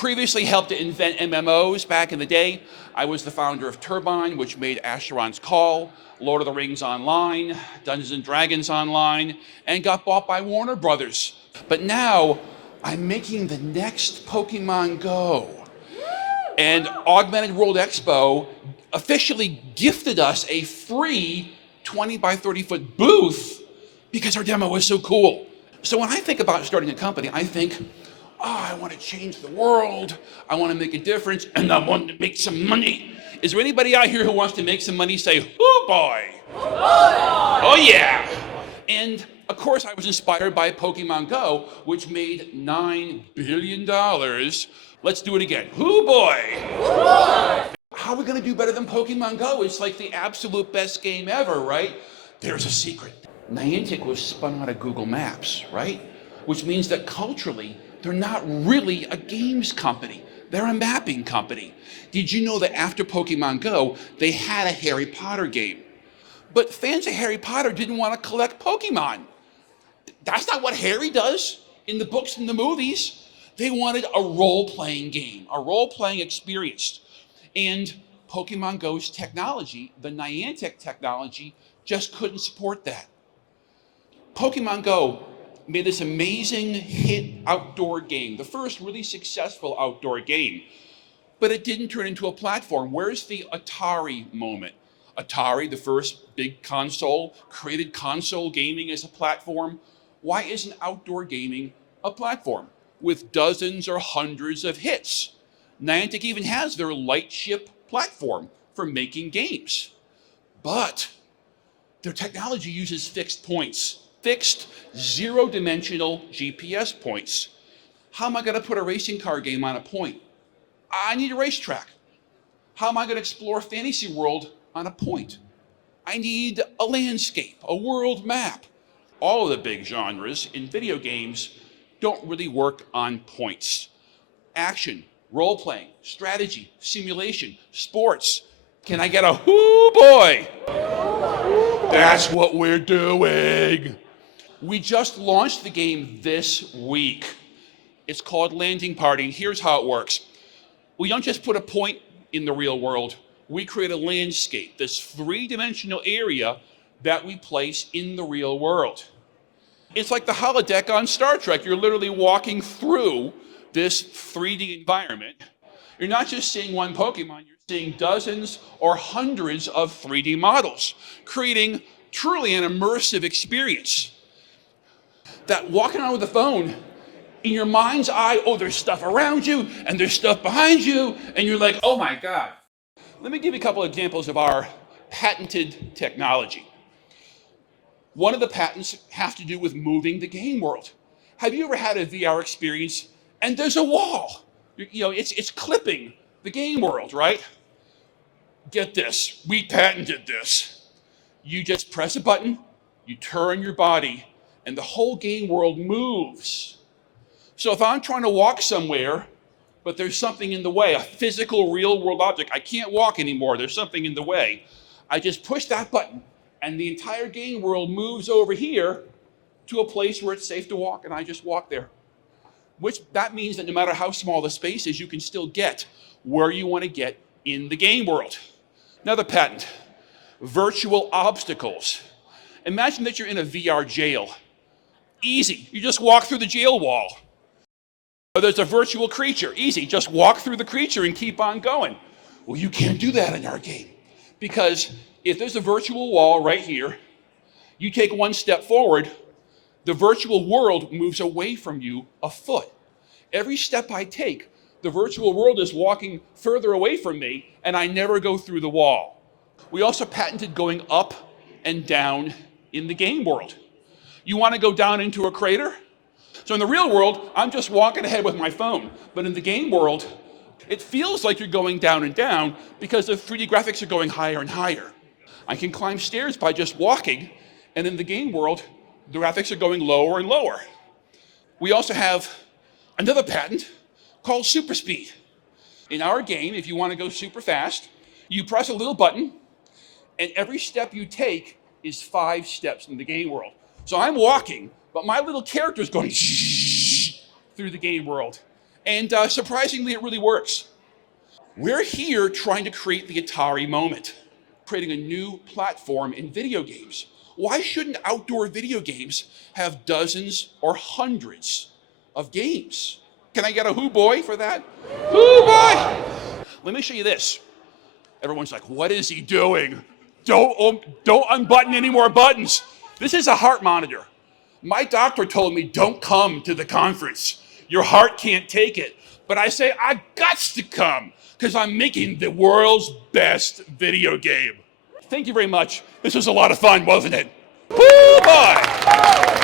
previously helped to invent MMOs back in the day. I was the founder of Turbine, which made Asheron's Call, Lord of the Rings Online, Dungeons and Dragons Online, and got bought by Warner Brothers. But now I'm making the next Pokemon Go. And Augmented World Expo officially gifted us a free 20 by 30 foot booth because our demo was so cool. So when I think about starting a company, I think, I want to change the world, I want to make a difference, and I want to make some money. Is there anybody out here who wants to make some money? Say, "Hoo boy." Oh yeah. And of course I was inspired by Pokemon Go, which made $9 billion. Let's do it again. Hoo boy. How are we gonna do better than Pokemon Go? It's like the absolute best game ever, right? There's a secret. Niantic was spun out of Google Maps, right? Which means that culturally, they're not really a games company. They're a mapping company. Did you know that after Pokemon Go, they had a Harry Potter game? But fans of Harry Potter didn't want to collect Pokemon. That's not what Harry does in the books and the movies. They wanted a role-playing game, a role-playing experience. And Pokemon Go's technology, the Niantic technology, just couldn't support that. Pokemon Go made this amazing hit outdoor game, the first really successful outdoor game, but it didn't turn into a platform. Where's the Atari moment? Atari, the first big console, created console gaming as a platform. Why isn't outdoor gaming a platform with dozens or hundreds of hits? Niantic even has their Lightship platform for making games, but their technology uses fixed points. Fixed zero-dimensional GPS points. How am I going to put a racing car game on a point? I need a racetrack. How am I going to explore Fantasy World on a point? I need a landscape, a world map. All of the big genres in video games don't really work on points. Action, role-playing, strategy, simulation, sports. Can I get a hoo boy? That's what we're doing. We just launched the game this week. It's called Landing Party, and here's how it works. We don't just put a point in the real world. We create a landscape, this three-dimensional area that we place in the real world. It's like the holodeck on Star Trek. You're literally walking through this 3D environment. You're not just seeing one Pokemon, you're seeing dozens or hundreds of 3D models, creating truly an immersive experience. That walking around with a phone, in your mind's eye, there's stuff around you, and there's stuff behind you, and you're like, oh my God. Let me give you a couple examples of our patented technology. One of the patents has to do with moving the game world. Have you ever had a VR experience and there's a wall? It's clipping the game world, right? Get this, we patented this. You just press a button, you turn your body, and the whole game world moves. So if I'm trying to walk somewhere, but there's something in the way, a physical real world object, I can't walk anymore, there's something in the way, I just push that button and the entire game world moves over here to a place where it's safe to walk, and I just walk there. That means that no matter how small the space is, you can still get where you want to get in the game world. Another patent, virtual obstacles. Imagine that you're in a VR jail. Easy, you just walk through the jail wall. Or there's a virtual creature, easy, just walk through the creature and keep on going. Well, you can't do that in our game, because if there's a virtual wall right here, you take one step forward, the virtual world moves away from you a foot. Every step I take, the virtual world is walking further away from me, and I never go through the wall. We also patented going up and down in the game world. You want to go down into a crater? So in the real world, I'm just walking ahead with my phone. But in the game world, it feels like you're going down and down because the 3D graphics are going higher and higher. I can climb stairs by just walking, and in the game world, the graphics are going lower and lower. We also have another patent called super speed. In our game, if you want to go super fast, you press a little button, and every step you take is 5 steps in the game world. So I'm walking, but my little character is going through the game world. And surprisingly, it really works. We're here trying to create the Atari moment, creating a new platform in video games. Why shouldn't outdoor video games have dozens or hundreds of games? Can I get a hoo boy for that? Hoo boy! Let me show you this. Everyone's like, what is he doing? Don't unbutton any more buttons. This is a heart monitor. My doctor told me, don't come to the conference. Your heart can't take it. But I say, I gots to come, because I'm making the world's best video game. Thank you very much. This was a lot of fun, wasn't it? Woo, boy!